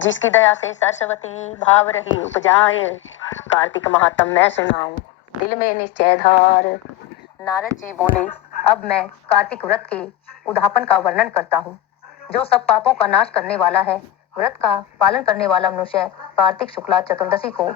जिसकी दया से सरस्वती भाव रही उपजाए, कार्तिक महात्म मैं सुनाऊं दिल में निश्चय धार। नारद जी बोले, अब मैं कार्तिक व्रत के उद्यापन का वर्णन करता हूँ, जो सब पापों का नाश करने वाला है। व्रत का पालन करने वाला मनुष्य कार्तिक शुक्ला चतुर्दशी को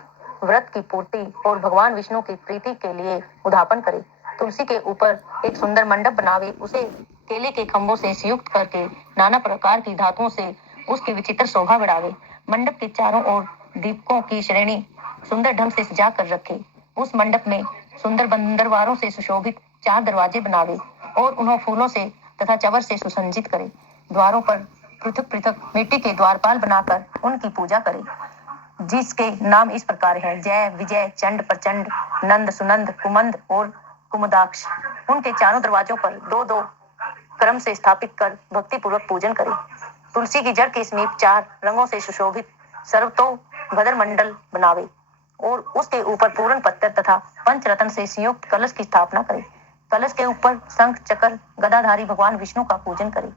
व्रत की पूर्ति और भगवान विष्णु की प्रीति के लिए उद्यापन करे। तुलसी के ऊपर एक सुंदर मंडप बनावे, उसे केले के खंभों से संयुक्त करके नाना प्रकार की धातुओं से उसकी विचित्र शोभा बढ़ावे। मंडप के चारों ओर दीपकों की श्रेणी सुंदर ढंग से सजा कर रखे। उस मंडप में सुंदर बंदरवारों से सुशोभित 4 दरवाजे बनावे और उन्हें फूलों से तथा चवर से सुसज्जित करे। द्वारों पर पृथक पृथक मिट्टी के द्वारपाल बनाकर उनकी पूजा करे, जिसके नाम इस प्रकार है: जय, विजय, चंड, प्रचंड, नंद, सुनंद, कुमंद और कुमुदाक्ष। उनके चारों दरवाजों पर 2-2 क्रम से स्थापित कर भक्ति पूर्वक पूजन करे। तुलसी की जड़ के समीप 4 रंगों से सुशोभित सर्वतो भद्र मंडल बनावे और उसके ऊपर पूर्ण पत्थर तथा पंचरत्न से संयुक्त कलश की स्थापना करे। कलश के ऊपर शंख चक्र गदाधारी भगवान विष्णु का पूजन करे।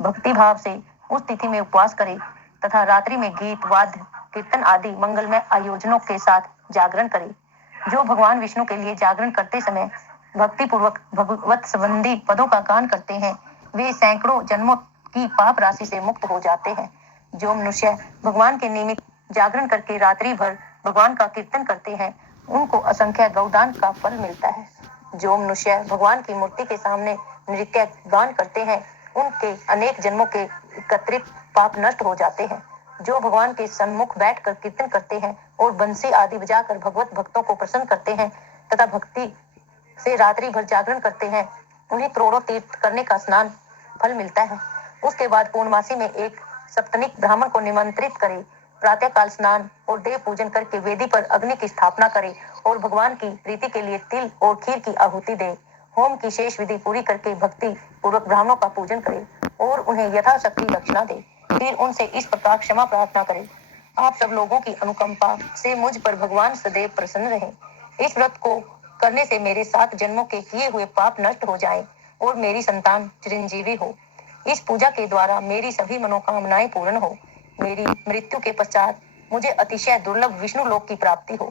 भक्ति भाव से उस तिथि में उपवास करे तथा रात्रि में गीत, वाद्य, कीर्तन आदि मंगलमय आयोजनों के साथ जागरण करे। जो भगवान विष्णु के लिए जागरण करते समय भक्ति पूर्वक भगवत संबंधी पदों का गान करते हैं, वे सैकड़ों जन्मों की पाप राशि से मुक्त हो जाते हैं। जो मनुष्य भगवान के निमित्त जागरण करके रात्रि भर भगवान का कीर्तन करते हैं, उनको असंख्य गौदान का फल मिलता है। जो मनुष्य भगवान की मूर्ति के सामने नृत्य गान करते हैं, उनके अनेक जन्मों के एकत्रित पाप नष्ट हो जाते हैं। जो भगवान के सम्मुख बैठकर कीर्तन करते हैं और बंसी आदि बजाकर भगवत भक्तों को प्रसन्न करते हैं तथा भक्ति से रात्रि भर जागरण करते हैं, उन्हें करोड़ों तीर्थ करने का स्नान फल मिलता है। उसके बाद पूर्णमासी में एक सप्तनिक ब्राह्मण को निमंत्रित करे, प्रातः काल स्नान और देव पूजन करके वेदी पर अग्नि की स्थापना करे और भगवान की प्रीति के लिए तिल और खीर की आहुति दे। होम की शेष विधि पूरी करके भक्ति पूर्वक ब्राह्मणों का पूजन करे और उन्हें यथाशक्ति दक्षिणा दे। फिर उनसे इस प्रकार क्षमा प्रार्थना करे: आप सब लोगों की अनुकंपा से मुझ पर भगवान सदैव प्रसन्न रहे। इस व्रत को करने से मेरे 7 जन्मों के किए हुए पाप नष्ट हो जाएं और मेरी संतान चिरंजीवी हो। इस पूजा के द्वारा मेरी सभी मनोकामनाएं पूर्ण हो। मेरी मृत्यु के पश्चात मुझे अतिशय दुर्लभ विष्णु लोक की प्राप्ति हो।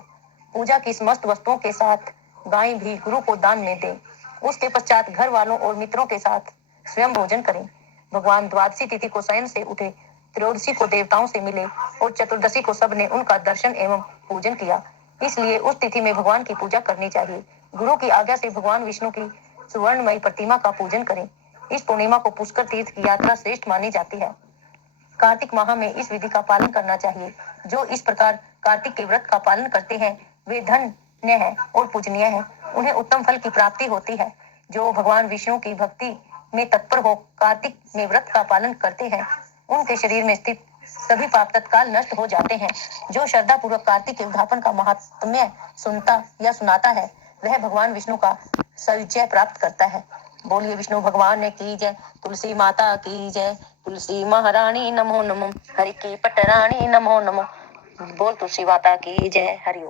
पूजा की समस्त वस्तुओं के साथ गाय भी गुरु को दान में दें। उसके पश्चात घर वालों और मित्रों के साथ स्वयं भोजन करें। भगवान द्वादशी तिथि को शयन से उठे, त्रयोदशी को देवताओं से मिले और चतुर्दशी को सबने उनका दर्शन एवं पूजन किया। इसलिए उस तिथि में भगवान की पूजा करनी चाहिए। गुरु की आज्ञा से भगवान विष्णु की सुवर्णमयी प्रतिमा का पूजन करें। इस पूर्णिमा को पुष्कर तीर्थ की यात्रा श्रेष्ठ मानी जाती है। कार्तिक माह में इस विधि का पालन करना चाहिए। जो इस प्रकार कार्तिक के व्रत का पालन करते हैं, वे धन्य हैं और पूजनीय हैं। उन्हें उत्तम फल की प्राप्ति होती है। जो भगवान विष्णु की भक्ति में तत्पर हो कार्तिक में व्रत का पालन करते हैं, उनके शरीर में स्थित सभी पाप तत्काल नष्ट हो जाते हैं। जो श्रद्धा पूर्वक कार्तिक के उद्यापन का महात्म्य सुनता या सुनाता है, वह भगवान विष्णु का सायुज्य प्राप्त करता है। बोलिए विष्णु भगवान की जय, तुलसी माता की जय, तुलसी महारानी नमो नमो, हरि की पटरानी नमो नमो। बोल तुलसी माता की जय। हरि ओम।